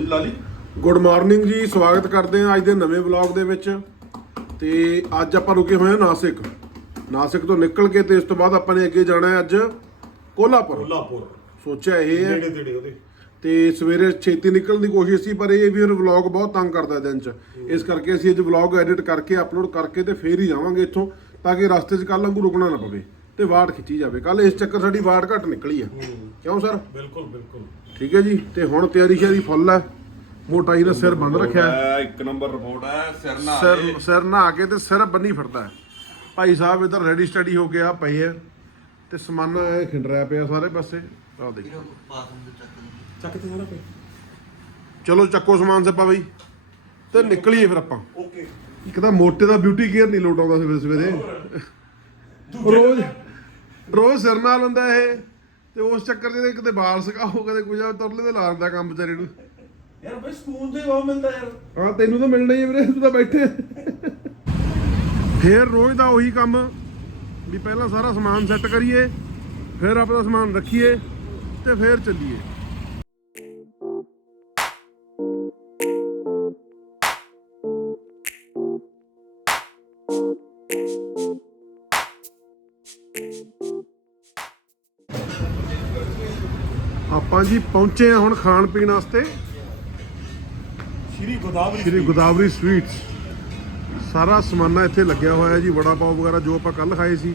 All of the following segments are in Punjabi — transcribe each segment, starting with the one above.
ਲਾਲੀ ਗੁੱਡ ਮਾਰਨਿੰਗ ਜੀ ਸਵਾਗਤ ਕਰਦੇ ਹਾਂ ਅੱਜ ਦੇ ਨਵੇਂ ਵਲੌਗ ਦੇ ਵਿੱਚ। ਤੇ ਅੱਜ ਆਪਾਂ ਰੁਕੇ ਹੋਏ ਹਾਂ ਨਾਸਿਕ। ਨਾਸਿਕ ਤੋਂ ਨਿਕਲ ਕੇ ਤੇ ਇਸ ਤੋਂ ਬਾਅਦ ਆਪਾਂ ਨੇ ਅੱਗੇ ਜਾਣਾ ਹੈ ਅੱਜ ਕੋਲਾਪੁਰ। ਕੋਲਾਪੁਰ। ਸੋਚਿਆ ਇਹ ਹੈ। ਨੇੜੇ ਤੇੜੇ ਉਹਦੇ। ਤੇ ਸਵੇਰੇ ਛੇਤੀ ਨਿਕਲਣ ਦੀ ਕੋਸ਼ਿਸ਼ ਸੀ ਪਰ ਇਹ ਵੀ ਫਿਰ ਵਲੌਗ ਬਹੁਤ ਤੰਗ ਕਰਦਾ ਦਿਨ 'ਚ। ਇਸ ਕਰਕੇ ਅਸੀਂ ਅੱਜ ਵਲੌਗ ਐਡਿਟ ਕਰਕੇ ਅਪਲੋਡ ਕਰਕੇ ਤੇ ਫੇਰ ਹੀ ਜਾਵਾਂਗੇ ਇੱਥੋਂ ਤਾਂ ਕਿ ਰਸਤੇ 'ਚ ਕੱਲ ਵਾਂਗੂ ਰੁਕਣਾ ਨਾ ਪਵੇ ਤੇ ਵਾਟ ਖਿੱਚੀ ਜਾਵੇ। ਕੱਲ ਇਸ ਚੱਕਰ ਸਾਡੀ ਵਾਟ ਘੱਟ ਨਿਕਲੀ ਆ। ਕਿਉਂ ਸਰ? ਬਿਲਕੁਲ ਬਿਲਕੁਲ। ਠੀਕ ਹੈ ਜੀ? ਤੇ ਹੁਣ ਤਿਆਰੀ ਸ਼ਿਆਰੀ ਫੁੱਲ ਹੈ। ਮੋਟਾ ਜੀ ਨੇ ਸਿਰ ਬੰਨ ਰੱਖਿਆ ਹੈ। ਇੱਕ ਨੰਬਰ ਰਿਪੋਰਟ ਹੈ ਸਿਰ ਨਾ ਸਿਰ ਸਿਰ ਨਹਾ ਕੇ ਤੇ ਸਿਰ ਬੰਨੀ ਫਿਰਦਾ ਹੈ। ਭਾਈ ਸਾਹਿਬ ਇਧਰ ਰੈਡੀ ਸਟੱਡੀ ਹੋ ਕੇ ਆ ਪਏ ਆ। ਤੇ ਸਮਾਨਾ ਇਹ ਖਿੰਡਰਿਆ ਪਿਆ ਸਾਰੇ ਪਾਸੇ। ਆਹ ਦੇਖੋ। ਚੱਕ ਤੇ ਸਾਰਾ ਪੇ ਚਲੋ ਚੱਕੋ ਸਮਾਨ ਸੱਪਾ ਬਈ ਤੇ ਨਿਕਲੀਏ ਫਿਰ ਆਪਾਂ। ਓਕੇ। ਇੱਕ ਤਾਂ ਮੋਟੇ ਦਾ ਬਿਊਟੀ ਕੇਅਰ ਨਹੀਂ ਲੋਟ ਆਉਂਦਾ ਸਵੇਰੇ ਸਵੇਰੇ ਰੋਜ਼ ਰੋਜ਼ ਸਿਰ ਨਾਲ ਹੁੰਦਾ ਇਹ। ਤੇ ਉਸ ਚੱਕਰ ਇਹਦੇ ਕਿਤੇ ਵਾਲ ਸਕਾਓ ਕਦੇ ਕੁਝ ਆ ਤੁਰਲੇ ਤੇ ਲਾ ਦਿੰਦਾ ਕੰਮ ਵਿਚਾਰੇ ਨੂੰ। ਯਾਰ ਬਈ ਸਕੂਨ ਤੇ ਬਹੁਤ ਮਿਲਦਾ ਯਾਰ। ਹਾਂ ਤੈਨੂੰ ਤਾਂ ਮਿਲਣਾ ਹੀ ਹੈ ਵੀਰੇ ਤੂੰ ਤਾਂ ਬੈਠੇ। ਫੇਰ ਰੋਜ਼ ਦਾ ਉਹੀ ਕੰਮ ਵੀ ਪਹਿਲਾਂ ਸਾਰਾ ਸਮਾਨ ਸੈੱਟ ਕਰੀਏ ਫਿਰ ਆਪਣਾ ਸਮਾਨ ਰੱਖੀਏ ਤੇ ਫੇਰ ਚੱਲੀਏ। ਆਪਾਂ ਜੀ ਪਹੁੰਚੇ ਆ ਹੁਣ ਖਾਣ ਪੀਣ ਵਾਸਤੇ। ਸ਼੍ਰੀ ਗੋਦਾਵਰੀ ਸ਼੍ਰੀ ਗੋਦਾਵਰੀ ਸਵੀਟਸ ਸਾਰਾ ਸਮਾਨਾ ਇੱਥੇ ਲੱਗਿਆ ਹੋਇਆ ਹੈ ਜੀ ਵੜਾ ਪਾਓ ਵਗੈਰਾ ਜੋ ਆਪਾਂ ਕੱਲ ਖਾਏ ਸੀ।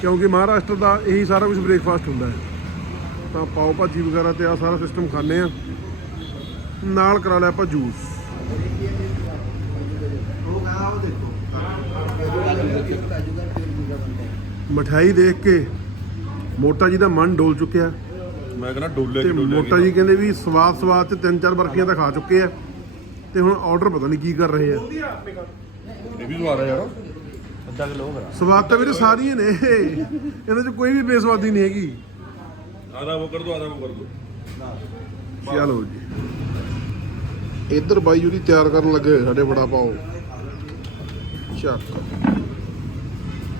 ਕਿਉਂਕਿ ਮਹਾਰਾਸ਼ਟਰ ਦਾ ਇਹੀ ਸਾਰਾ ਕੁਝ ਬ੍ਰੇਕਫਾਸਟ ਹੁੰਦਾ ਹੈ। ਤਾਂ ਪਾਓ ਭਾਜੀ ਵਗੈਰਾ ਤੇ ਆ ਸਾਰਾ ਸਿਸਟਮ ਖਾਣੇ ਆ ਨਾਲ ਕਰਾ ਲਿਆ ਆਪਾਂ ਜੂਸ ਮਠਾਈ ਦੇਖ ਕੇ ਮੋਟਾ ਜੀ ਦਾ ਮਨ ਡੋਲ ਚੁੱਕਿਆ। ਮੈਂ ਕਹਿੰਦਾ ਡੋਲੇ ਤੇ ਚ ਡੋਲੇ ਮੋਟਾ ਜੀ ਕਹਿੰਦੇ ਵੀ ਸਵਾਦ ਸਵਾਦ ਚ ਤਿੰਨ ਚਾਰ ਬਰਫੀਆਂ ਤਾਂ ਖਾ ਚੁੱਕੇ ਆ। ਤੇ ਹੁਣ ਆਰਡਰ ਪਤਾ ਨਹੀਂ ਕੀ ਕਰ ਰਹੇ ਆ। ਇਹ ਵੀ ਸਵਾਦ ਹੈ ਯਾਰ ਸਵਾਦ ਤਾਂ ਵੀਰੇ ਸਾਰੀਆਂ ਨੇ। ਇਹਨਾਂ 'ਚ ਕੋਈ ਵੀ ਬੇਸਵਾਦੀ ਨਹੀਂ ਹੈਗੀ। ਆਦਾ ਉਹ ਕਰ ਦੋ ਆਦਾ ਉਹ ਕਰ ਦੋ। ਚਲੋ ਜੀ। ਇੱਧਰ ਬਾਈ ਜੀ ਤਿਆਰ ਕਰਨ ਲੱਗੇ ਹੋਏ ਸਾਡੇ ਬੜਾ ਪਾਓ ਚੱਕ।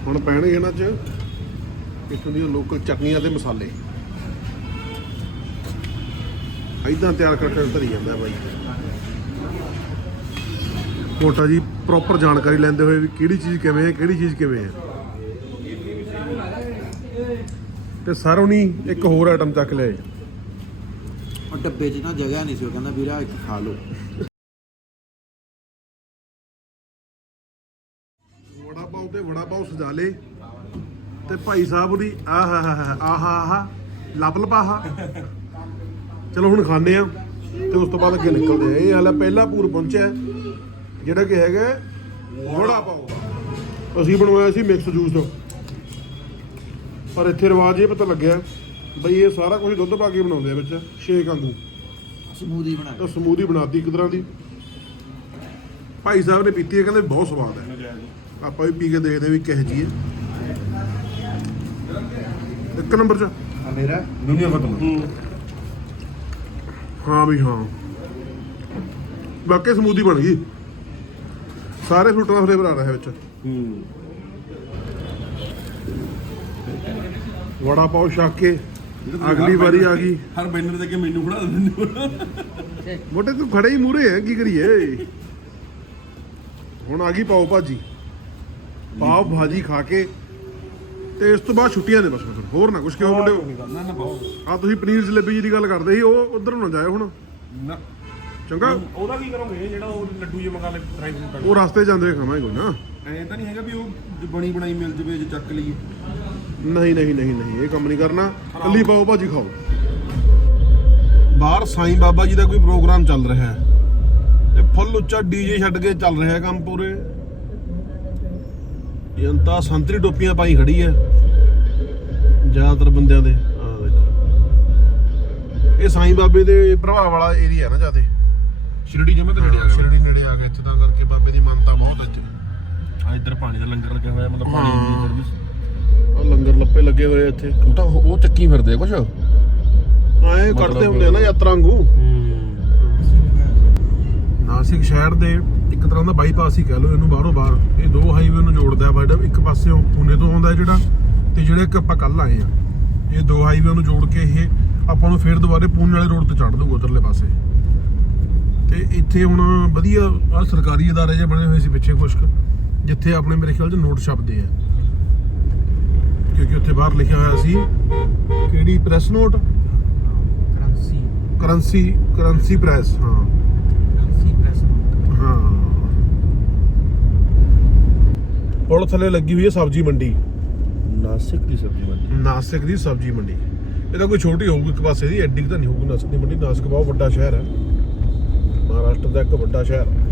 ਹੁਣ ਪੈਣਗੇ ਇਹਨਾਂ 'ਚ ਇੱਥੋਂ ਦੀਆਂ ਲੋਕਲ ਚਟਨੀਆਂ ਤੇ ਮਸਾਲੇ। ਐਦਾਂ ਤਿਆਰ ਕਰਕੇ ਧਰੀ ਜਾਂਦਾ ਬਾਈ। ਮੋਟਾ ਜੀ ਪ੍ਰੋਪਰ ਜਾਣਕਾਰੀ ਲੈਂਦੇ ਹੋਏ ਵੀ ਕਿਹੜੀ ਚੀਜ਼ ਕਿਵੇਂ ਹੈ ਕਿਹੜੀ ਚੀਜ਼ ਕਿਵੇਂ ਹੈ। ਤੇ ਸਰੋਂ ਨਹੀਂ ਇੱਕ ਹੋਰ ਆਈਟਮ ਚੱਕ ਲਿਆਏ ਉਹ ਡੱਬੇ 'ਚ ਨਾ ਜਗ੍ਹਾ ਨਹੀਂ ਸੀ ਉਹ ਕਹਿੰਦਾ ਵੀਰਾ ਇੱਕ ਖਾ ਲਓ। ਵੜਾ ਪਾਉ ਤੇ ਵੜਾ ਪਾਉ ਸਜਾ ਲੇ। ਤੇ ਭਾਈ ਸਾਹਿਬ ਦੀ ਆਹਾ ਆਹਾ ਆਹਾ ਲੱਭ ਲਪਾਹਾ। ਚਲੋ ਹੁਣ ਖਾਣੇ ਆ ਤੇ ਉਸ ਤੋਂ ਬਾਅਦ ਅੱਗੇ ਨਿਕਲਦੇ ਆ ਇਹ ਹਾਲਾ ਪਹਿਲਾ ਪੂਰ ਪਹੁੰਚਿਆ ਜਿਹੜਾ ਕਿ ਹੈਗਾ ਵੜਾ ਪਾਉ ਅਸੀਂ ਬਣਵਾਇਆ ਸੀ ਮਿਕਸ ਜੂਸ ਪਰ ਇੱਥੇ ਰਿਵਾਜ ਇਹ ਪਤਾ ਲੱਗਿਆ ਬਈ ਇਹ ਸਾਰਾ ਕੁਝ ਦੁੱਧ ਪਾ ਕੇ ਬਣਾਉਂਦੇ ਆ ਵਿੱਚ ਸ਼ੇਕ ਵਾਂਗੂ। ਸਮੂਦੀ ਬਣਾ ਤਾਂ ਸਮੂਦੀ ਬਣਾਤੀ ਇੱਕ ਤਰ੍ਹਾਂ ਦੀ। ਭਾਈ ਸਾਹਿਬ ਨੇ ਪੀਤੀ ਹੈ ਕਹਿੰਦੇ ਬਹੁਤ ਸਵਾਦ ਹੈ। ਆਪਾਂ ਵੀ ਪੀ ਕੇ ਦੇਖਦੇ ਵੀ ਕਿਹੋ ਜੀ ਹੈ। ਇੱਕ ਨੰਬਰ ਚ। ਆ ਮੇਰਾ। ਦੁਨੀਆ ਖਤਮ। ਹਾਂ ਵੀ ਹਾਂ। ਵਾਕਈ ਸਮੂਦੀ ਬਣ ਗਈ। ਸਾਰੇ ਫਰੂਟਾਂ ਦਾ ਫਲੇਵਰ ਆ ਰਿਹਾ ਹੈ ਵਿੱਚ। ਹੂੰ। ਵੜਾ ਪਾਓ ਛੱਕ ਕੇ ਅਗਲੀ ਵਾਰੀ ਆ ਗਈ। ਹਰ ਬੈਨਰ ਦੇ ਕੇ ਮੈਨੂੰ ਫੜਾ ਦੇ ਮੈਨੂੰ ਮੋਟੇ ਤੂੰ ਖੜੇ ਹੀ ਮੂਰੇ ਹੈ ਕੀ ਕਰੀਏ? ਹੁਣ ਆ ਗਈ ਪਾਓ ਭਾਜੀ। ਪਾਓ ਭਾਜੀ ਖਾ ਕੇ। ਤੇ ਇਸ ਤੋਂ ਬਾਅਦ ਛੁੱਟੀਆਂ ਨੇ ਬਸ ਫਿਰ ਹੋਰ ਨਾ ਕੁਝ ਕਿਉਂ ਮੁੰਡੇ? ਨਾ ਨਾ ਬਹੁਤ। ਆ ਤੁਸੀਂ ਪਨੀਰ ਜਲੇਬੀ ਜੀ ਦੀ ਗੱਲ ਕਰਦੇ ਸੀ ਉਹ ਉਧਰ ਨੂੰ ਨਾ ਜਾਇਓ ਹੁਣ। ਨਾ। ਚੰਗਾ? ਉਹਦਾ ਕੀ ਕਰੋਗੇ? ਜਿਹੜਾ ਉਹ ਲੱਡੂ ਜੇ ਮੰਗਾ ਲੈ ਡਰਾਈ ਫਰੂਟ ਉਹ ਰਸਤੇ ਜਾਂਦੇ ਖਾਵਾਂਗੇ ਕੋਈ ਨਾ। ਐਂ ਤਾਂ ਨਹੀਂ ਹੈਗਾ ਵੀ ਉਹ ਜੇ ਬਣੀ ਬਣਾਈ ਮਿਲ ਜਵੇ ਜੇ ਚੱਕ ਲਈਏ। ਨਹੀਂ ਨਹੀਂ ਨਹੀਂ ਨਹੀਂ ਇਹ ਕੰਮ ਨਹੀਂ ਕਰਨਾ। ਕੱਲੀ ਪਾਓ ਭਾਜੀ ਖਾਓ। ਬਾਹਰ ਸਾਈਂ ਬਾਬਾ ਜੀ ਦਾ ਕੋਈ ਪ੍ਰੋਗਰਾਮ ਚੱਲ ਰਿਹਾ ਹੈ। ਤੇ ਫੁੱਲ ਉੱਚਾ ਡੀਜੇ ਛੱਡ ਕੇ ਚੱਲ ਰਿਹਾ ਹੈ ਕੰਮ ਪੂਰੇ। ਜਨਤਾ ਸੰਤਰੀ ਟੋਪੀਆਂ ਪਾਈ ਖੜੀ ਹੈ। ਜ਼ਿਆਦਾਤਰ ਬੰਦਿਆਂ ਦੇ। ਦੇਖੋ। ਇਹ ਸਾਈਂ ਬਾਬੇ ਦੇ ਪ੍ਰਭਾਵ ਵਾਲਾ ਏਰੀਆ ਹੈ ਨਾ ਜਿਆਦੇ। ਸ਼ਿਰੜੀ ਜਮੇ ਤੇ ਨੇੜੇ ਆ ਗਿਆ। ਸ਼ਿਰੜੀ ਨੇੜੇ ਆ ਗਿਆ ਇੱਥੇ ਤਾਂ ਕਰਕੇ ਬਾਬੇ ਦੀ ਮਾਨਤਾ ਬਹੁਤ ਇੱਥੇ। ਆ ਇੱਧਰ ਪਾਣੀ ਦਾ ਲੰਗਰ ਲੱਗਿਆ ਹੋਇਆ ਮਤਲਬ ਪਾਣੀ ਦੀ। ਸਰਵਿਸ ਆ ਲੰਗਰ ਲੱਪੇ ਲੱਗੇ ਹੋਏ ਇੱਥੇ। ਉਹ ਤਾਂ ਉਹ ਚੱਕੀ ਫਿਰਦੇ ਆ ਕੁਛ? ਆਏ ਕੱਢਦੇ ਹੁੰਦੇ ਆ ਨਾ ਯਾਤਰਾ ਵਾਂਗੂ। ਨਾਸਿਕ ਸ਼ਹਿਰ ਦੇ ਇੱਕ ਤਰ੍ਹਾਂ ਦਾ ਬਾਈਪਾਸ ਹੀ ਕਹਿ ਲਓ ਇਹਨੂੰ ਬਾਹਰੋਂ ਬਾਹਰ। ਇਹ ਦੋ ਹਾਈਵੇ ਨੂੰ ਜੋੜਦਾ ਹੈ ਬਟ ਇੱਕ ਪਾਸਿਓਂ ਪੁਣੇ ਤੋਂ ਆਉਂਦਾ ਜਿਹੜਾ। ਤੇ ਜਿਹੜੇ ਇੱਕ ਆਪਾਂ ਕੱਲ ਆਏ ਆ ਇਹ ਦੋ ਹਾਈਵੇ ਨੂੰ ਜੋੜ ਕੇ ਇਹ ਆਪਾਂ ਨੂੰ ਫੇਰ ਦੁਬਾਰੇ ਪੂਨੇ ਵਾਲੇ ਰੋਡ ਤੇ ਚੜ੍ਹ ਦੂਗਾ ਉਧਰਲੇ ਪਾਸੇ। ਤੇ ਇੱਥੇ ਹੁਣ ਵਧੀਆ ਆ ਸਰਕਾਰੀ ਅਦਾਰੇ ਜਿਹੇ ਬਣੇ ਹੋਏ ਸੀ ਪਿੱਛੇ ਕੁਛ ਕੁ, ਜਿੱਥੇ ਆਪਣੇ ਮੇਰੇ ਖਿਆਲ 'ਚ ਨੋਟ ਛਪਦੇ ਆ। ਕਿਉਂਕਿ ਉੱਥੇ ਬਾਹਰ ਲਿਖਿਆ ਹੋਇਆ ਸੀ ਕਿਹੜੀ press note currency currency currency press ਹਾਂ। ਕਰੰਸੀ ਪ੍ਰੈਸ ਹਾਂ। ਪੁਲ ਥੱਲੇ ਲੱਗੀ ਹੋਈ ਹੈ ਸਬਜ਼ੀ ਮੰਡੀ। ਨਾਸਿਕ ਦੀ ਸਬਜ਼ੀ ਮੰਡੀ। ਨਾਸਿਕ ਦੀ ਸਬਜ਼ੀ ਮੰਡੀ। ਇਹ ਤਾਂ ਕੋਈ ਛੋਟੀ ਹੋਊਗੀ, ਇੱਕ ਪਾਸੇ ਦੀ, ਐਡੀ ਤਾਂ ਨਹੀਂ ਹੋਊਗੀ ਨਾਸਿਕ ਦੀ ਮੰਡੀ। ਨਾਸਿਕ ਬਹੁਤ ਵੱਡਾ ਸ਼ਹਿਰ ਹੈ। ਮਹਾਰਾਸ਼ਟਰ ਦਾ ਇੱਕ ਵੱਡਾ ਸ਼ਹਿਰ। ਹੈ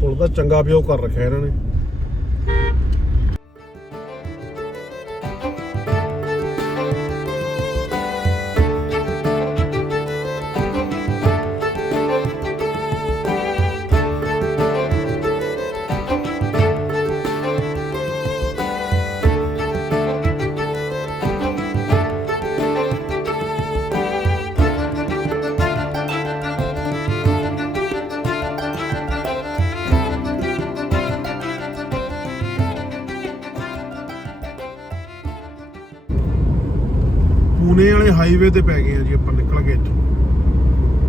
ਪੁਲ ਦਾ ਚੰਗਾ ਪਿਓ ਕਰ ਰੱਖਿਆ ਇਹਨਾਂ ਨੇ। ਹਾਈਵੇ ਤੇ ਪੈ ਗਏ ਆ ਜੀ ਆਪਾਂ ਨਿਕਲ ਗਏ ਇੱਥੋਂ।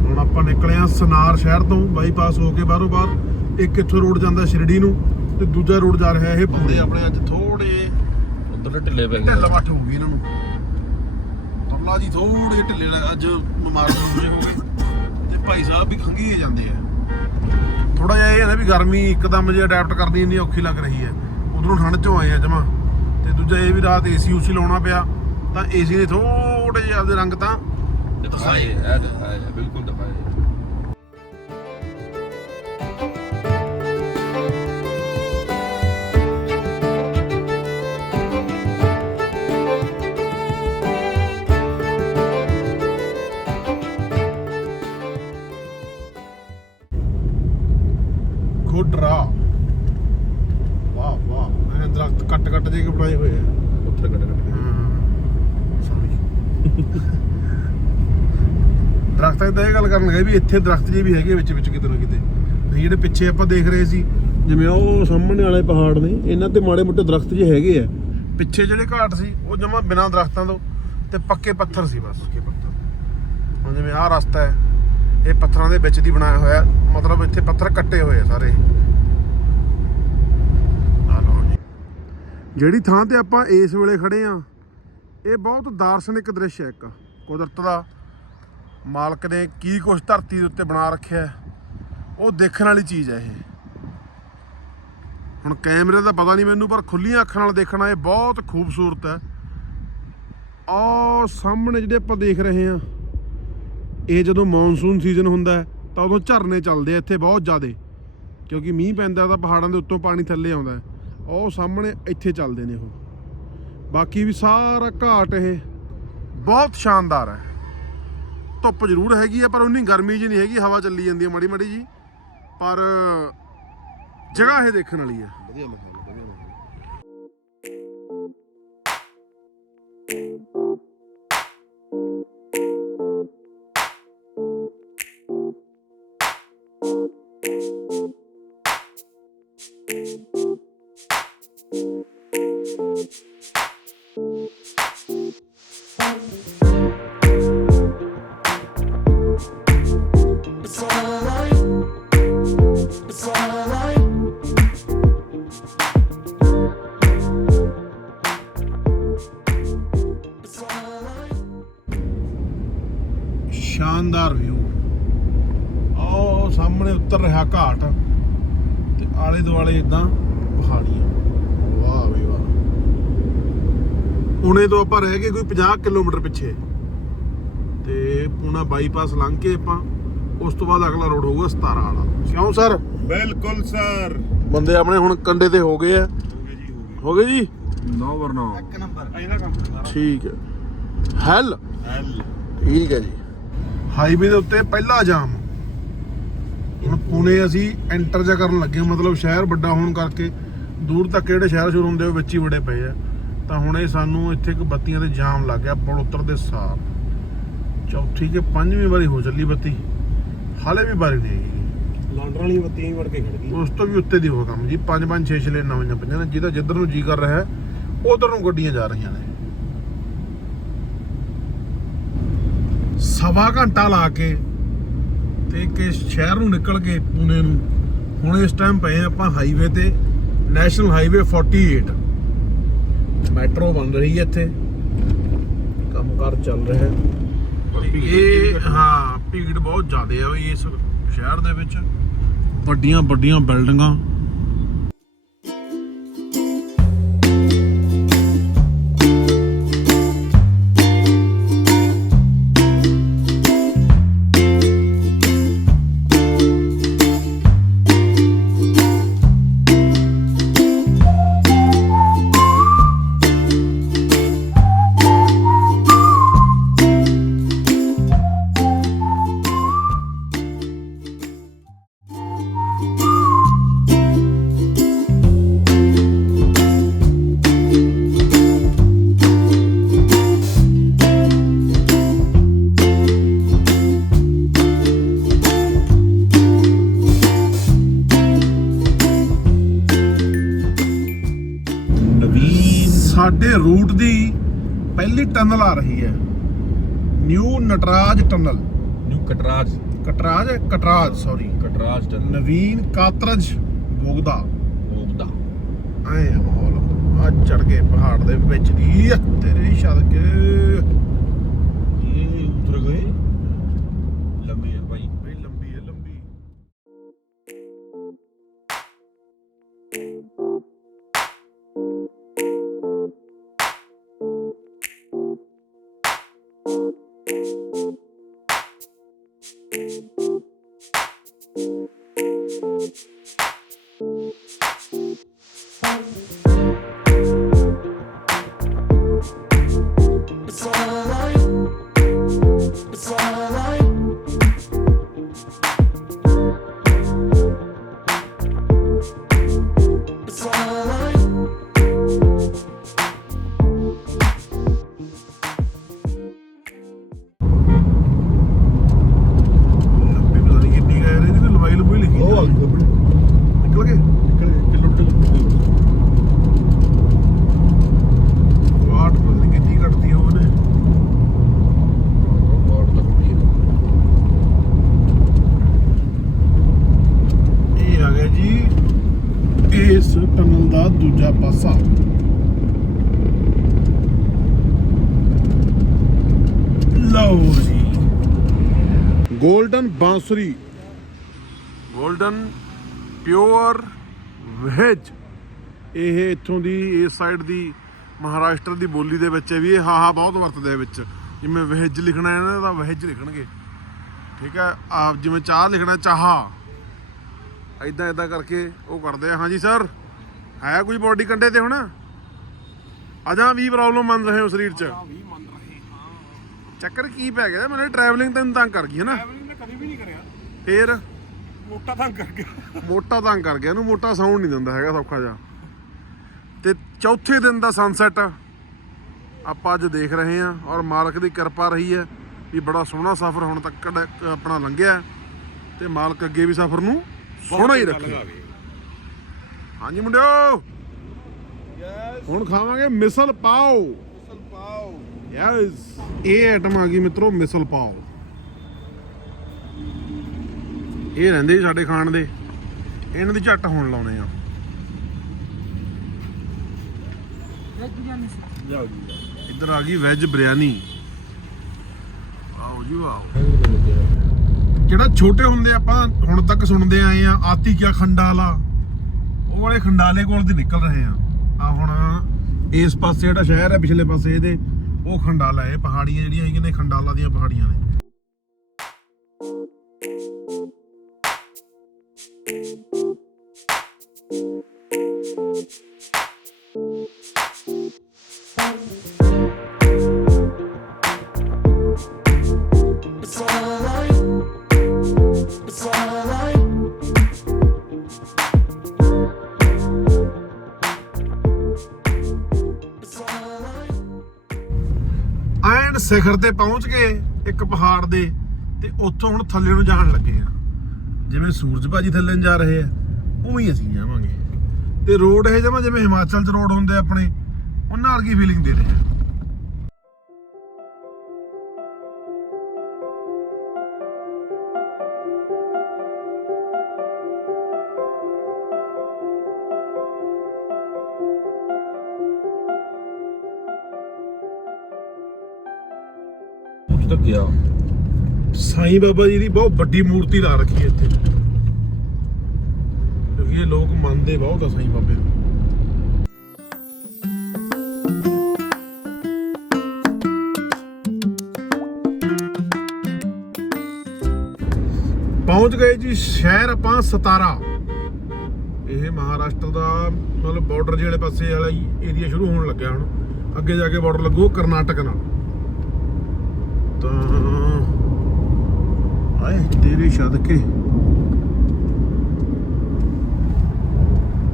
ਹੁਣ ਆਪਾਂ ਨਿਕਲੇ ਆ ਸਨਾਰ ਸ਼ਹਿਰ ਤੋਂ ਬਾਈਪਾਸ ਹੋ ਕੇ ਬਾਹਰੋਂ ਬਾਹਰ। ਇੱਕ ਇੱਥੋਂ ਰੋਡ ਜਾਂਦਾ ਸ਼ਿਰੜੀ ਨੂੰ ਤੇ ਦੂਜਾ ਰੋਡ ਜਾ ਰਿਹਾ ਇਹ ਪੂਨੇ ਆਪਣੇ ਅੱਜ ਥੋੜੇ ਉਧਰ ਢਿੱਲੇ ਪੈ ਢਿੱਲ ਗਏ ਮੱਠ ਹੋ ਗਈ ਇਹਨਾਂ ਨੂੰ। ਤਰਲਾ ਜੀ ਥੋੜੇ ਢਿੱਲੇ ਅੱਜ ਬਿਮਾਰ ਹੋਏ ਹੋ ਗਏ ਤੇ ਭਾਈ ਸਾਹਿਬ ਵੀ ਖੰਗੀ ਜਾਂਦੇ ਆ। ਥੋੜਾ ਜਿਹਾ ਇਹ ਹੈ ਨਾ ਵੀ ਗਰਮੀ ਇੱਕਦਮ ਜੇ ਅਡਾਪਟ ਕਰਨੀ ਇੰਨੀ ਔਖੀ ਲੱਗ ਰਹੀ ਹੈ। ਉਧਰੋਂ ਠੰਡ ਚੋਂ ਆਏ ਆ ਜਮਾ। ਤੇ ਦੂਜਾ ਇਹ ਵੀ ਰਾਤ ਏਸੀ ਉਸੀ ਲਾਉਣਾ ਪਿਆ। ਤਾਂ ਏਸੀ ਨੇ ਥੋੜੇ ਜਿਹੇ ਆਪਦੇ ਰੰਗ ਤਾਂ। ਦਿਖਾਏ ਇਹ ਦਿਖਾਏ ਬਿਲਕੁਲ ਦਿਖਾਏ ਖੁੱਡਰਾ ਵਾਹ ਵਾਹ ਇਹ ਦਰਖਤ ਕੱਟ ਕੱਟ ਜੇ ਕੇ ਬਣਾਏ ਹੋਏ ਆ। ਉੱਥੇ ਕੱਟ ਦਰਖਤਾਂ ਦੀ ਤਾਂ ਇਹ ਗੱਲ ਕਰਨ ਲੱਗੇ ਵੀ ਇੱਥੇ ਦਰਖਤ ਜੇ ਵੀ ਹੈਗੇ ਵਿੱਚ ਵਿੱਚ ਕਿਤੇ ਨਾ ਕਿਤੇ। ਤੇ ਜਿਹੜੇ ਪਿੱਛੇ ਆਪਾਂ ਦੇਖ ਰਹੇ ਸੀ ਜਿਵੇਂ ਉਹ ਸਾਹਮਣੇ ਵਾਲੇ ਪਹਾੜ ਨੇ ਇਹਨਾਂ ਤੇ ਮਾੜੇ ਮੋਟੇ ਦਰਖਤ ਜੇ ਹੈਗੇ ਆ। ਪਿੱਛੇ ਜਿਹੜੇ ਘਾਟ ਸੀ ਉਹ ਜਮਾ ਬਿਨਾਂ ਦਰਖਤਾਂ ਤੋਂ ਤੇ ਪੱਕੇ ਪੱਥਰ ਸੀ ਬਸ। ਹੁਣ ਜਿਵੇਂ ਆਹ ਰਸਤਾ ਹੈ ਇਹ ਪੱਥਰਾਂ ਦੇ ਵਿੱਚ ਦੀ ਬਣਾਇਆ ਹੋਇਆ ਮਤਲਬ ਇੱਥੇ ਪੱਥਰ ਕੱਟੇ ਹੋਏ ਆ ਸਾਰੇ। ਜਿਹੜੀ ਥਾਂ ਤੇ ਆਪਾਂ ਇਸ ਵੇਲੇ ਖੜੇ ਆ ਇਹ ਬਹੁਤ ਦਾਰਸ਼ਨਿਕ ਦ੍ਰਿਸ਼ ਹੈ ਇੱਕ। ਕੁਦਰਤ ਦਾ ਮਾਲਕ ਨੇ ਕੀ ਕੁਛ ਧਰਤੀ ਦੇ ਉੱਤੇ ਬਣਾ ਰੱਖਿਆ ਉਹ ਦੇਖਣ ਵਾਲੀ ਚੀਜ਼ ਹੈ ਇਹ। ਹੁਣ ਕੈਮਰੇ ਦਾ ਪਤਾ ਨਹੀਂ ਮੈਨੂੰ, ਪਰ ਖੁੱਲੀਆਂ ਅੱਖਾਂ ਨਾਲ ਦੇਖਣਾ ਇਹ ਬਹੁਤ ਖੂਬਸੂਰਤ ਹੈ। ਆ ਸਾਹਮਣੇ ਜਿਹੜੇ ਆਪਾਂ ਦੇਖ ਰਹੇ ਆ ਇਹ ਜਦੋਂ ਮੌਨਸੂਨ ਸੀਜ਼ਨ ਹੁੰਦਾ ਤਾਂ ਉਦੋਂ ਝਰਨੇ ਚੱਲਦੇ ਆ ਇੱਥੇ ਬਹੁਤ ਜ਼ਿਆਦੇ, ਕਿਉਂਕਿ ਮੀਂਹ ਪੈਂਦਾ ਤਾਂ ਪਹਾੜਾਂ ਦੇ ਉੱਤੋਂ ਪਾਣੀ ਥੱਲੇ ਆਉਂਦਾ ਉਹ ਸਾਹਮਣੇ ਇੱਥੇ ਚੱਲਦੇ ਨੇ ਉਹ। ਬਾਕੀ ਵੀ ਸਾਰਾ ਘਾਟ ਇਹ। ਬਹੁਤ ਸ਼ਾਨਦਾਰ ਹੈ। ਧੁੱਪ ਜ਼ਰੂਰ ਹੈਗੀ ਹੈ ਪਰ ਉਨੀ ਗਰਮੀ ਜੀ ਨਹੀਂ ਹੈਗੀ, ਹਵਾ ਚੱਲੀ ਜਾਂਦੀ ਹੈ ਮਾੜੀ ਮਾੜੀ ਜੀ। ਪਰ ਜਗ੍ਹਾ ਇਹ ਦੇਖਣ ਵਾਲੀ ਹੈ। ਵਧੀਆ ਲੱਗਿਆ ਵਧੀਆ ਲੱਗਿਆ ਸ਼ਾਨਦਾਰ ਵਿਊ ਆਹ ਸਾਹਮਣੇ ਉੱਤਰ ਰਿਹਾ ਘਾਟ ਤੇ ਆਲੇ ਦੁਆਲੇ ਇਦਾਂ ਪਹਾੜੀਆਂ। ਵਾਹ ਵੀ ਵਾਹ। ਪੁਣੇ ਤੋਂ ਆਪਾਂ ਰਹਿ ਗਏ ਕੋਈ 50 ਕਿਲੋਮੀਟਰ ਪਿੱਛੇ। ਤੇ ਪੂਨਾ ਬਾਈਪਾਸ ਲੰਘ ਕੇ ਆਪਾਂ ਉਸ ਤੋਂ ਬਾਅਦ ਅਗਲਾ ਰੋਡ ਹੋਊਗਾ 17 ਵਾਲਾ। ਕਿਉਂ ਸਰ ਬਿਲਕੁਲ ਸਰ ਬੰਦੇ ਆਪਣੇ ਹੁਣ ਕੰਡੇ ਤੇ ਹੋ ਗਏ ਆ। ਹੋ ਗਏ ਜੀ? ਨੋ ਵਰ ਨੋ। ਇੱਕ ਨੰਬਰ। ਇਹਦਾ ਕੰਮ ਠੀਕ ਹੈ। ਹੈਲ ਐਲ ਠੀਕ ਹੈ ਜੀ। ਹਾਈਵੇ ਦੇ ਉੱਤੇ ਪਹਿਲਾ ਜਾਮ। ਹੁਣ ਪੁਣੇ ਅਸੀਂ ਐਂਟਰ ਜਾ ਕਰਨ ਲੱਗੇ ਮਤਲਬ ਸ਼ਹਿਰ ਵੱਡਾ ਹੋਣ ਕਰਕੇ। ਦੂਰ ਤੱਕ ਜਿਹੜੇ ਸ਼ਹਿਰ ਸ਼ੁਰੂ ਹੁੰਦੇ ਉਹ ਵਿੱਚ ਹੀ ਬੜੇ ਪਏ ਆ। ਤਾਂ ਹੁਣ ਇਹ ਸਾਨੂੰ ਇੱਥੇ ਇੱਕ ਬੱਤੀਆਂ ਤੇ ਜਾਮ ਲੱਗ ਗਿਆ ਪੁਲ ਉਤਰਦੇ ਸਾਰ ਚੌਥੀ ਕਿ ਪੰਜਵੀਂ ਵਾਰੀ ਹੋ ਚੱਲੀ ਬੱਤੀ। ਹਾਲੇ ਵੀ ਬਾਰੀ ਨਹੀਂ ਲਾਂਡਰ ਵਾਲੀ ਬੱਤੀਆਂ ਹੀ ਵੜ ਕੇ ਖੜ ਗਈ। ਉਸ ਤੋਂ ਵੀ ਉੱਤੇ ਦੀ ਹੋ ਕੰਮ ਜੀ 5 5 6 6 ਲੇਨਾਂ ਹੋਈਆਂ ਪਈਆਂ ਨੇ ਜਿਹਦਾ ਜਿੱਧਰ ਨੂੰ ਜੀ ਕਰ ਰਿਹਾ ਉਧਰ ਨੂੰ ਗੱਡੀਆਂ ਜਾ ਰਹੀਆਂ ਨੇ। ਸਵਾ ਘੰਟਾ ਲਾ ਕੇ ਤੇ ਕਿ ਸ਼ਹਿਰ ਨੂੰ ਨਿਕਲ ਕੇ ਪੂਨੇ ਨੂੰ। ਹੁਣ ਇਸ ਟਾਈਮ ਪਏ ਆਪਾਂ ਹਾਈਵੇ ਤੇ ਨੈਸ਼ਨਲ ਹਾਈਵੇ 48 ਮੈਟਰੋ ਬਣ ਰਹੀ ਹੈ ਇੱਥੇ। ਕੰਮਕਾਰ ਚੱਲ ਰਿਹਾ ਹੈ। ਇਹ ਹਾਂ। ਭੀੜ ਬਹੁਤ ਜ਼ਿਆਦਾ ਹੈ ਬਈ ਇਸ ਸ਼ਹਿਰ ਦੇ ਵਿੱਚ। ਵੱਡੀਆਂ ਵੱਡੀਆਂ ਬਿਲਡਿੰਗਾਂ ਟਨਲ ਆ ਰਹੀ ਹੈ। New Nataraj tunnel new Katraj Katraj ਹੈ? ਕਟਰਾਜ ਸੌਰੀ ਕਟਰਾਜ ਟਨ ਨਵੀਨ ਕਾਤਰਜ ਬੋਗਦਾ ਹੋਗਦਾ ਐ ਆ ਮਾਹੌਲ ਆ ਚੜ ਗਏ ਪਹਾੜ ਦੇ ਵਿੱਚ ਦੀ ਤੇਰੇ ਸਦਕ ਬਾਂਸੁਰੀ। Golden pure veg. ਇਹ ਇੱਥੋਂ ਦੀ ਇਸ ਸਾਈਡ ਦੀ ਮਹਾਰਾਸ਼ਟਰ ਦੀ ਬੋਲੀ ਦੇ ਵਿੱਚ ਹੈ ਵੀ ਇਹ ਹਾਹਾ ਬਹੁਤ ਵਰਤਦੇ ਆ ਵਿੱਚ। ਜਿਵੇਂ ਵੈਜ ਲਿਖਣਾ ਹੈ ਨਾ ਤਾਂ ਵੈਜ ਲਿਖਣਗੇ। ਠੀਕ ਹੈ ਆਪ ਜਿਵੇਂ ਚਾਹ ਲਿਖਣਾ ਚਾਹਾ। ਐਦਾਂ ਐਦਾਂ ਕਰਕੇ ਉਹ ਕਰਦੇ ਆ। ਹਾਂਜੀ ਸਰ ਹੈ ਕੋਈ ਬੋਡੀ ਕੰਡੇ ਤੇ ਹੁਣ? ਅਜਾਂ ਵੀ ਪ੍ਰੋਬਲਮ ਮੰਨ ਰਹੇ ਹੋ ਸਰੀਰ 'ਚ? ਵੀ ਮੰਨ ਰਹੇ ਹਾਂ। ਚੱਕਰ ਕੀ ਪੈ ਗਿਆ? ਮੈਨੂੰ ਟਰੈਵਲਿੰਗ ਤੈਨੂੰ ਤੰਗ ਕਰ ਗਈ ਹੈ ਨਾ ਟਰੈਵਲਿੰਗ ਨੇ ਕਦੀ ਵੀ ਨਹੀਂ ਕਰਿਆ ਫੇਰ ਮੋਟਾ ਤੰਗ ਕਰ ਗਿਆ। ਮੋਟਾ ਤੰਗ ਕਰ ਗਿਆ। ਇਹਨੂੰ ਮੋਟਾ ਸਾਊਂਡ ਨਹੀਂ ਦਿੰਦਾ ਹੈਗਾ ਸੌਖਾ ਜਿਹਾ। ਤੇ ਚੌਥੇ ਦਿਨ ਦਾ ਸਨਸੈਟ ਆਪਾਂ ਅੱਜ ਦੇਖ ਰਹੇ ਹਾਂ ਔਰ ਮਾਲਕ ਦੀ ਕਿਰਪਾ ਰਹੀ ਹੈ ਵੀ ਬੜਾ ਸੋਹਣਾ ਸਫ਼ਰ ਹੁਣ ਤੱਕ ਆਪਣਾ ਲੰਘਿਆ ਤੇ ਮਾਲਕ ਅੱਗੇ ਵੀ ਸਫ਼ਰ ਨੂੰ ਸੋਹਣਾ ਹੀ ਰੱਖੇ। ਹਾਂਜੀ ਮੁੰਡਿਓ। ਹੁਣ ਖਾਵਾਂਗੇ ਮਿਸਲ ਪਾਓ। ਮਿਸਲ ਪਾਓ। ਯੈਸ ਇਹ ਆਈਟਮ ਆ ਗਈ ਮਿੱਤਰੋ ਮਿਸਲ ਪਾਓ। ਇਹ ਰਹਿੰਦੇ ਸਾਡੇ ਖਾਣ ਦੇ। ਇਹਨਾਂ ਦੀ ਝੱਟ ਹੁਣ ਲਾਉਣੇ ਆ। ਇੱਧਰ ਆ ਗਈ ਵੈਜ ਬਿਰਿਆਨੀ ਆਓ ਜੀ ਆਓ ਜਿਹੜਾ ਛੋਟੇ ਹੁੰਦੇ ਆਪਾਂ ਹੁਣ ਤੱਕ ਸੁਣਦੇ ਆਏ ਆ ਆਤੀ ਕਿਆ ਖੰਡਾ ਵਾਲਾ ਉਹ ਵਾਲੇ ਖੰਡਾਲੇ ਕੋਲ ਦੀ ਨਿਕਲ ਰਹੇ ਆ। ਆ ਹੁਣ ਇਸ ਪਾਸੇ ਜਿਹੜਾ ਸ਼ਹਿਰ ਹੈ ਪਿਛਲੇ ਪਾਸੇ ਇਹਦੇ ਉਹ ਖੰਡਾਲਾ ਇਹ ਪਹਾੜੀਆਂ ਜਿਹੜੀਆਂ ਹੈਗੀਆਂ ਨੇ ਖੰਡਾਲਾ ਦੀਆਂ ਪਹਾੜੀਆਂ ਨੇ। ਸਿਖਰ ਤੇ ਪਹੁੰਚ ਗਏ ਇੱਕ ਪਹਾੜ ਦੇ ਤੇ ਉੱਥੋਂ ਹੁਣ ਥੱਲੇ ਨੂੰ ਜਾਣ ਲੱਗੇ ਆ। ਜਿਵੇਂ ਸੂਰਜ ਭਾਜੀ ਥੱਲੇ ਨੂੰ ਜਾ ਰਹੇ ਆ, ਉਵੇਂ ਹੀ ਅਸੀਂ ਜਾਵਾਂਗੇ। ਤੇ ਰੋਡ ਇਹ ਜਮਾ ਜਿਵੇਂ ਹਿਮਾਚਲ ਚ ਰੋਡ ਹੁੰਦੇ ਆਪਣੇ, ਉਹਨਾਂ ਵਰਗੀ ਫੀਲਿੰਗ ਦੇ ਰਿਹਾ ਆ ਗਿਆ? ਸਾਈਂ ਬਾਬਾ ਜੀ ਦੀ ਬਹੁਤ ਵੱਡੀ ਮੂਰਤੀ ਲਾ ਰੱਖੀ ਹੈ ਇੱਥੇ। ਕਿਉਂਕਿ ਇਹ ਲੋਕ ਮੰਨਦੇ ਬਹੁਤ ਆ ਸਾਈਂ ਬਾਬੇ ਨੂੰ। ਪਹੁੰਚ ਗਏ ਜੀ ਸ਼ਹਿਰ ਆਪਾਂ ਸਤਾਰਾ। ਇਹ ਮਹਾਰਾਸ਼ਟਰ ਦਾ ਮਤਲਬ ਬਾਰਡਰ ਜਿਹੜੇ ਪਾਸੇ ਵਾਲਾ ਏਰੀਆ ਸ਼ੁਰੂ ਹੋਣ ਲੱਗਿਆ ਹੁਣ। ਅੱਗੇ ਜਾ ਕੇ ਬਾਰਡਰ ਲੱਗੂ ਕਰਨਾਟਕ ਨਾਲ। ਤਾਂ ਆਏ ਤੇਰੇ ਸਦਕੇ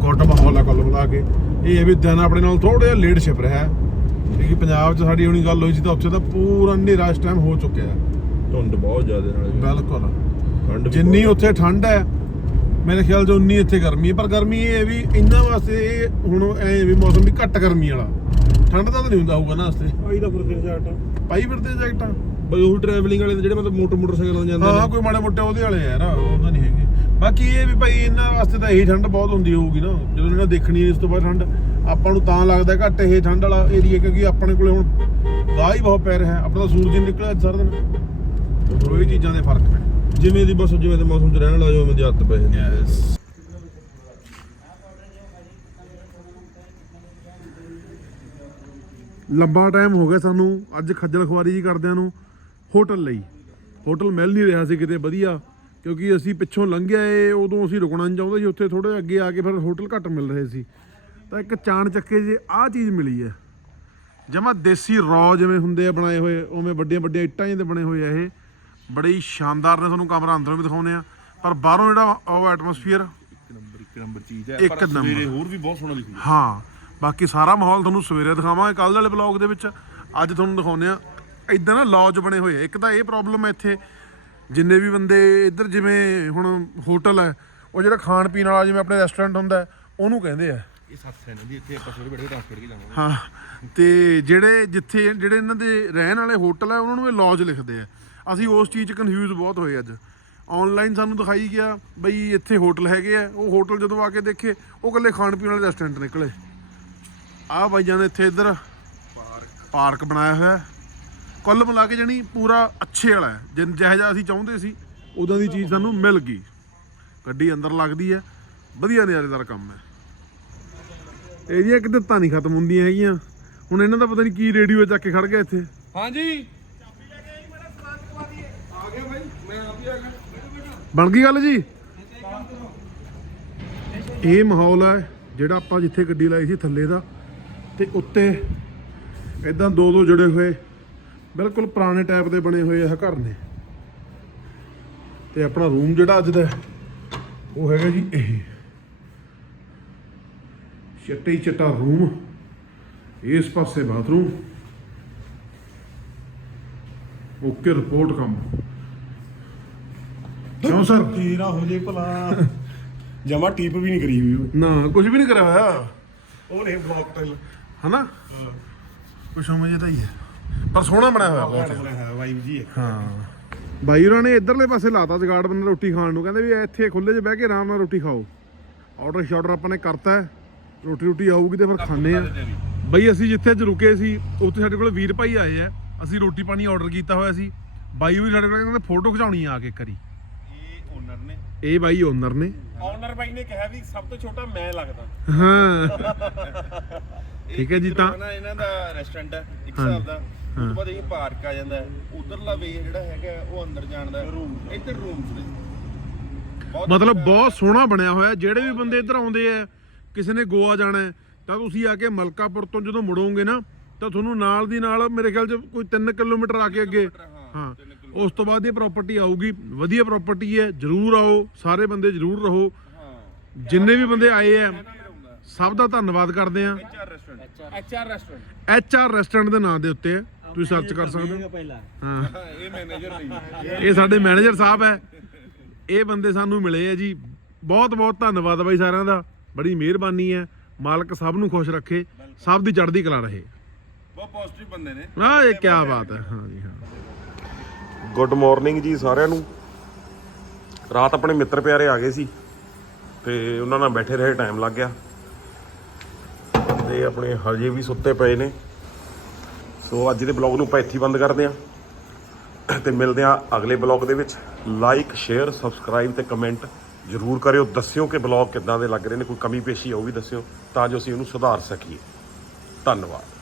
ਕੋਟ ਮਾਹੌਲ ਆ ਕੁੱਲ ਮਿਲਾ ਕੇ। ਇਹ ਹੈ ਵੀ ਦਿਨ ਆਪਣੇ ਨਾਲ ਥੋੜਾ ਜਿਹਾ ਲੇਟ ਛਿਪ ਰਿਹਾ ਹੈ। ਕਿਉਂਕਿ ਪੰਜਾਬ 'ਚ ਸਾਡੀ ਹੁਣੀ ਗੱਲ ਹੋਈ ਸੀ ਤਾਂ ਉੱਥੇ ਤਾਂ ਪੂਰਾ ਹਨੇਰਾ ਇਸ ਟਾਈਮ ਹੋ ਚੁੱਕਿਆ ਹੈ। ਧੁੰਦ ਬਹੁਤ ਜ਼ਿਆਦਾ ਨਾਲੇ ਬਿਲਕੁਲ। ਠੰਡ ਵੀ ਜਿੰਨੀ ਉੱਥੇ ਠੰਡ ਹੈ ਮੇਰੇ ਖਿਆਲ 'ਚ ਉਨੀ ਇੱਥੇ ਗਰਮੀ ਹੈ। ਪਰ ਗਰਮੀ ਇਹ ਹੈ ਵੀ ਇਹਨਾਂ ਵਾਸਤੇ ਹੁਣ ਐ ਵੀ ਮੌਸਮ ਵੀ ਘੱਟ ਗਰਮੀ ਵਾਲਾ। ਠੰਡ ਤਾਂ ਨਹੀਂ ਹੁੰਦਾ ਹੋਊਗਾ ਨਾ ਵਾਸਤੇ ਆਈ ਦਾ ਫਿਰਦੇ ਜਾਟ ਪਾਈ ਫਿਰਦੇ ਜੈਕਟਾਂ। ਬਈ ਉਹ ਟਰੈਵਲਿੰਗ ਵਾਲੇ ਜਿਹੜੇ ਮਤਲਬ ਮੋਟਰ ਮੋਟਰਸਾਈਕਲਾਂ ਤੇ ਜਾਂਦੇ ਹਾਂ ਨੇ। ਕੋਈ ਮਾੜੇ ਮੋਟੇ ਉਹਦੇ ਵਾਲੇ ਯਾਰ ਉਹਦਾ ਨਹੀਂ ਹੈਗੇ। ਬਾਕੀ ਇਹ ਵੀ ਭਾਈ ਇਹਨਾਂ ਵਾਸਤੇ ਤਾਂ ਇਹੀ ਠੰਡ ਬਹੁਤ ਹੁੰਦੀ ਹੋਊਗੀ ਨਾ। ਜਦੋਂ ਇਹਨਾਂ ਦੇਖਣੀ ਇਸ ਤੋਂ ਬਾਅਦ ਠੰਡ ਆਪਾਂ ਨੂੰ ਤਾਂ ਲੱਗਦਾ ਘੱਟ ਇਹ ਠੰਡ ਵਾਲਾ ਏਰੀਆ ਕਿਉਂਕਿ ਆਪਣੇ ਕੋਲੇ ਹੁਣ ਗਾਹ ਹੀ ਬਹੁਤ ਪੈ ਰਿਹਾ ਹੈ। ਆਪਣਾ ਤਾਂ ਸੂਰਜ ਹੀ ਨਿਕਲਿਆ ਅੱਜ ਸਾਰਾ ਦਿਨ। ਉਹ ਇਹ ਚੀਜ਼ਾਂ ਦੇ ਫ਼ਰਕ ਨੇ। ਜਿਵੇਂ ਦੀ ਬਸ ਜਿਵੇਂ ਦੇ ਮੌਸਮ 'ਚ ਰਹਿਣ ਲੱਗ ਜਾਓ ਦੀ ਹੱਥ ਪੈ ਜਾਂਦੀ ਹੈ ਯੈਸ ਲੰਬਾ ਟਾਈਮ ਹੋ ਗਿਆ ਸਾਨੂੰ। ਅੱਜ ਖੱਜਲ ਖੁਆਰੀ ਜੀ ਕਰਦਿਆਂ ਨੂੰ। ਹੋਟਲ ਲਈ। ਹੋਟਲ ਮਿਲ ਨਹੀਂ ਰਿਹਾ ਸੀ ਕਿਤੇ ਵਧੀਆ ਕਿਉਂਕਿ ਅਸੀਂ ਪਿੱਛੋਂ ਲੰਘਿਆ ਏ ਉਦੋਂ ਅਸੀਂ ਰੁਕਣਾ ਨਹੀਂ ਚਾਹੁੰਦੇ ਸੀ ਉੱਥੇ ਥੋੜੇ ਅੱਗੇ ਆ ਕੇ ਫਿਰ ਹੋਟਲ ਘੱਟ ਮਿਲ ਰਹੇ ਸੀ। ਤਾਂ ਇੱਕ ਚਾਣ ਚੱਕੇ ਜੇ ਆਹ ਚੀਜ਼ ਮਿਲੀ ਹੈ। ਜਮਾ ਦੇਸੀ ਰੌ ਜਿਵੇਂ ਹੁੰਦੇ ਆ ਬਣਾਏ ਹੋਏ ਉਵੇਂ ਵੱਡੀਆਂ ਵੱਡੀਆਂ ਇੱਟਾਂ ਜਿਹੇ ਬਣੇ ਹੋਏ ਆ ਇਹ। ਬੜੇ ਹੀ ਸ਼ਾਨਦਾਰ ਨੇ ਤੁਹਾਨੂੰ ਕਮਰਾ ਅੰਦਰੋਂ ਵੀ ਦਿਖਾਉਂਦੇ ਆ। ਪਰ ਬਾਹਰੋਂ ਜਿਹੜਾ ਉਹ ਐਟਮੋਸਫੀਅਰ ਇੱਕ ਨੰਬਰ ਇੱਕ ਨੰਬਰ ਚੀਜ਼ ਹੈ। ਪਰ। ਸਵੇਰੇ ਹੋਰ ਵੀ ਬਹੁਤ ਸੋਹਣਾ ਹਾਂ ਬਾਕੀ ਸਾਰਾ ਮਾਹੌਲ ਤੁਹਾਨੂੰ ਸਵੇਰੇ ਦਿਖਾਵਾਂਗੇ ਕੱਲ ਵਾਲੇ ਬਲੌਗ ਦੇ ਵਿੱਚ। ਅੱਜ ਤੁਹਾਨੂੰ ਦਿਖਾਉਂਦੇ ਆ ਇਦਾਂ ਨਾ ਲੌਜ ਬਣੇ ਹੋਏ ਆ। ਇੱਕ ਤਾਂ ਇਹ ਪ੍ਰੋਬਲਮ ਹੈ ਇੱਥੇ ਜਿੰਨੇ ਵੀ ਬੰਦੇ ਇੱਧਰ ਜਿਵੇਂ ਹੁਣ ਹੋਟਲ ਹੈ ਉਹ ਜਿਹੜਾ ਖਾਣ ਪੀਣ ਵਾਲਾ ਜਿਵੇਂ ਆਪਣੇ ਰੈਸਟੋਰੈਂਟ ਹੁੰਦਾ ਉਹਨੂੰ ਕਹਿੰਦੇ ਆ। ਇਹ ਸੱਤ ਹੈ ਨਾ ਜੀ ਇੱਥੇ ਆਪਾਂ ਸਵੇਰੇ ਬੈਠ ਕੇ ਡਾਂਸ ਕਰਕੇ ਜਾਵਾਂਗੇ। ਹਾਂ ਤੇ ਜਿਹੜੇ ਜਿੱਥੇ ਜਿਹੜੇ ਇਹਨਾਂ ਦੇ ਰਹਿਣ ਵਾਲੇ ਹੋਟਲ ਆ ਉਹਨਾਂ ਨੂੰ ਇਹ ਲੌਜ ਲਿਖਦੇ ਆ। ਅਸੀਂ ਉਸ ਚੀਜ਼ 'ਚ ਕਨਫਿਊਜ਼ ਬਹੁਤ ਹੋਏ ਅੱਜ। ਆਨਲਾਈਨ ਸਾਨੂੰ ਦਿਖਾਈ ਗਿਆ ਬਈ ਇੱਥੇ ਹੋਟਲ ਹੈਗੇ ਆ ਉਹ ਹੋਟਲ ਜਦੋਂ ਆ ਕੇ ਦੇਖੇ ਉਹ ਇਕੱਲੇ ਖਾਣ ਪੀਣ ਵਾਲੇ ਰੈਸਟੋਰੈਂਟ ਨਿਕਲੇ। ਆਹ ਬਾਈਆਂ ਦੇ ਇੱਥੇ ਇੱਧਰ ਪਾਰਕ ਬਣਾਇਆ ਹੋਇਆ। ਕੁੱਲ ਮਿਲਾ ਕੇ ਜਾਣੀ ਪੂਰਾ ਅੱਛੇ ਵਾਲਾ ਹੈ। ਜਿਨ ਜਿਹੋ ਜਿਹਾ ਅਸੀਂ ਚਾਹੁੰਦੇ ਸੀ ਉਦਾਂ ਦੀ ਚੀਜ਼ ਸਾਨੂੰ ਮਿਲ ਗਈ। ਗੱਡੀ ਅੰਦਰ ਲੱਗਦੀ ਹੈ ਵਧੀਆ ਨਜ਼ਾਰੇਦਾਰ ਕੰਮ ਹੈ। ਇਹਦੀਆਂ ਕਿਤੇ ਤਾਂ ਨਹੀਂ ਖਤਮ ਹੁੰਦੀਆਂ ਹੈਗੀਆਂ। ਹੁਣ ਇਹਨਾਂ ਦਾ ਪਤਾ ਨਹੀਂ ਕੀ ਰੇਡੀਓ ਚੱਕ ਕੇ ਖੜ ਗਿਆ ਇੱਥੇ। ਹਾਂਜੀ। ਬਣ ਗਈ ਗੱਲ ਜੀ? ਇਹ ਮਾਹੌਲ ਹੈ ਜਿਹੜਾ ਆਪਾਂ ਜਿੱਥੇ ਗੱਡੀ ਲਾਈ ਸੀ ਥੱਲੇ ਦਾ ਤੇ ਉੱਤੇ ਇਦਾਂ ਦੋ ਦੋ ਜੁੜੇ ਹੋਏ ਬਿਲਕੁਲ ਪੁਰਾਣੇ ਟਾਈਪ ਦੇ ਬਣੇ ਹੋਏ ਆ ਘਰ ਨੇ। ਤੇ ਆਪਣਾ ਰੂਮ ਜਿਹੜਾ ਅੱਜ ਦਾ ਉਹ ਹੈਗਾ ਜੀ ਇਹ। ਚਿੱਟੇ ਚਿੱਟਾ ਰੂਮ। ਇਸ ਪਾਸੇ ਬਾਥਰੂਮ। ਓਕੇ ਰਿਪੋਰਟ ਕੰਮ। ਕਿਉਂ ਸਰ? ਤੇਰਾ ਹੋ ਜੇ ਭਲਾ। ਜਮਾ ਟੀਪ ਵੀ ਨਹੀਂ ਕਰੀ ਹੋਈ ਉਹ। ਨਾ ਕੁਝ ਵੀ ਨਹੀਂ ਕਰਿਆ ਹੋਇਆ ਉਹ ਨੇ ਮੌਕਟੇਲ ਹਨਾ? ਕੁਛ ਸਮਝ ਤਾਂ ਹੀ ਹੈ। ਪਰ ਸੋਹਣਾ ਬਣਿਆ ਹੋਇਆ ਬਹੁਤ ਹੈ ਵਾਈਬ ਜੀ ਇੱਕ। ਹਾਂ। ਬਾਈ ਉਹਨਾਂ ਨੇ ਇਧਰਲੇ ਪਾਸੇ ਲਾਤਾ ਜਗਾੜ ਬੰਦੇ ਰੋਟੀ ਖਾਣ ਨੂੰ ਕਹਿੰਦੇ ਵੀ ਇੱਥੇ ਖੁੱਲੇ 'ਚ ਬਹਿ ਕੇ ਆਰਾਮ ਨਾਲ ਰੋਟੀ ਖਾਓ। ਆਰਡਰ ਸ਼ਾਰਡਰ ਆਪਾਂ ਨੇ ਕਰਤਾ ਹੈ ਰੋਟੀ ਰੋਟੀ ਆਊਗੀ ਤੇ ਫਿਰ ਖਾਣੇ ਆ ਬਈ ਅਸੀਂ ਜਿੱਥੇ ਅੱਜ ਰੁਕੇ ਸੀ ਉੱਥੇ ਸਾਡੇ ਕੋਲ ਵੀਰ ਭਾਈ ਆਏ ਆ ਅਸੀਂ ਰੋਟੀ ਪਾਣੀ ਆਰਡਰ ਕੀਤਾ ਹੋਇਆ ਸੀ। ਬਾਈ ਵੀ ਸਾਡੇ ਕੋਲ ਕਹਿੰਦੇ ਫੋਟੋ ਖਿਚਾਉਣੀ ਆ ਆ ਕੇ ਕਰੀ ਇਹ ਓਨਰ ਨੇ। ਇਹ ਬਾਈ ਓਨਰ ਨੇ। ਓਨਰ ਬਾਈ ਨੇ ਕਿਹਾ ਵੀ ਸਭ ਤੋਂ ਛੋਟਾ ਮੈਂ ਲੱਗਦਾ। ਹਾਂ। ਠੀਕ ਹੈ ਜੀ ਤਾਂ ਨਾ ਇਹਨਾਂ ਦਾ ਰੈਸਟੋਰੈਂਟ ਹੈ ਇੱਕ। ਹਿਸਾਬ ਦਾ। ਉਸ ਤੋਂ ਬਾਅਦ ਇਹ ਪਾਰਕ ਆ ਜਾਂਦਾ ਉਧਰਲਾ ਵੇ ਜਿਹੜਾ ਹੈਗਾ ਉਹ ਅੰਦਰ ਜਾਣ ਦਾ ਰੂਮ ਇੱਧਰ ਰੂਮਸ ਨੇ। ਮਤਲਬ ਬਹੁਤ ਸੋਹਣਾ ਬਣਿਆ ਹੋਇਆ ਜਿਹੜੇ ਵੀ ਬੰਦੇ ਇੱਧਰ ਆਉਂਦੇ ਆ ਕਿਸੇ ਨੇ ਗੋਆ ਜਾਣਾ ਤਾਂ ਤੁਸੀਂ ਆ ਕੇ ਮਲਕਾਪੁਰ ਤੋਂ ਜਦੋਂ ਮੁੜੋਗੇ ਨਾ ਤਾਂ ਤੁਹਾਨੂੰ ਨਾਲ ਦੀ ਨਾਲ ਮੇਰੇ ਖਿਆਲ 'ਚ ਕੋਈ 3 ਕਿਲੋਮੀਟਰ ਆ ਕੇ ਅੱਗੇ। ਹਾਂ ਉਸ ਤੋਂ ਬਾਅਦ ਇਹ ਪ੍ਰਾਪਰਟੀ ਆਊਗੀ। ਵਧੀਆ ਪ੍ਰਾਪਰਟੀ ਹੈ। ਜਰੂਰ ਆਓ। ਸਾਰੇ ਬੰਦੇ ਜਰੂਰ ਰਹੋ। ਜਿੰਨੇ ਵੀ ਬੰਦੇ ਆਏ ਆ ਸਭ ਦਾ ਧੰਨਵਾਦ ਕਰਦੇ ਆ ਚਾਰ restaurant HR restaurant H R restaurant ਦੇ ਨਾਂ ਦੇ ਉੱਤੇ ਹੈ। ਤੁਸੀਂ ਸਰਚ ਕਰ ਸਕਦੇ ਹੋ। ਪਹਿਲਾਂ। ਹਾਂ ਇਹ ਮੈਨੇਜਰ ਲਈ ਇਹ ਸਾਡੇ ਮੈਨੇਜਰ ਸਾਹਿਬ ਹੈ। ਇਹ ਬੰਦੇ ਸਾਨੂੰ ਮਿਲੇ ਆ ਜੀ। ਬਹੁਤ ਬਹੁਤ ਧੰਨਵਾਦ ਬਾਈ ਸਾਰਿਆਂ ਦਾ। ਬੜੀ ਮਿਹਰਬਾਨੀ ਹੈ। ਮਾਲਕ ਸਭ ਨੂੰ ਖੁਸ਼ ਰੱਖੇ। ਸਭ ਦੀ ਚੜ੍ਹਦੀ ਕਲਾ ਰਹੇ। ਬਹੁਤ ਪੋਜ਼ਿਟਿਵ ਬੰਦੇ ਨੇ। ਆਹ ਇਹ ਕੀ ਬਾਤ ਹੈ। ਹਾਂ ਜੀ ਹਾਂ। ਗੁੱਡ ਮਾਰਨਿੰਗ ਜੀ ਸਾਰਿਆਂ ਨੂੰ। ਰਾਤ ਆਪਣੇ ਮਿੱਤਰ ਪਿਆਰੇ ਆ ਗਏ ਸੀ। ਤੇ ਉਹਨਾਂ ਨਾਲ ਬੈਠੇ ਰਹੇ ਟਾਈਮ ਲੱਗ ਗਿਆ। ਤੇ ਆਪਣੇ ਹਜੇ ਵੀ ਸੁੱਤੇ ਪਏ ਨੇ। ਸੋ ਅੱਜ ਦੇ ਬਲੌਗ ਨੂੰ ਆਪਾਂ ਇੱਥੇ ਬੰਦ ਕਰਦੇ ਹਾਂ। ਤੇ ਮਿਲਦੇ ਆ ਅਗਲੇ ਬਲੌਗ ਦੇ ਵਿੱਚ। ਲਾਈਕ ਸ਼ੇਅਰ ਸਬਸਕ੍ਰਾਈਬ ਤੇ ਕਮੈਂਟ ਜਰੂਰ ਕਰਿਓ। ਦੱਸਿਓ ਕਿ ਬਲੌਗ ਕਿੱਦਾਂ ਦੇ ਲੱਗ ਰਹੇ ਨੇ। ਕੋਈ ਕਮੀ ਪੇਸ਼ੀ ਉਹ ਵੀ ਦੱਸਿਓ ਤਾਂ ਜੋ ਅਸੀਂ ਉਹਨੂੰ ਸੁਧਾਰ ਸਕੀਏ। ਧੰਨਵਾਦ।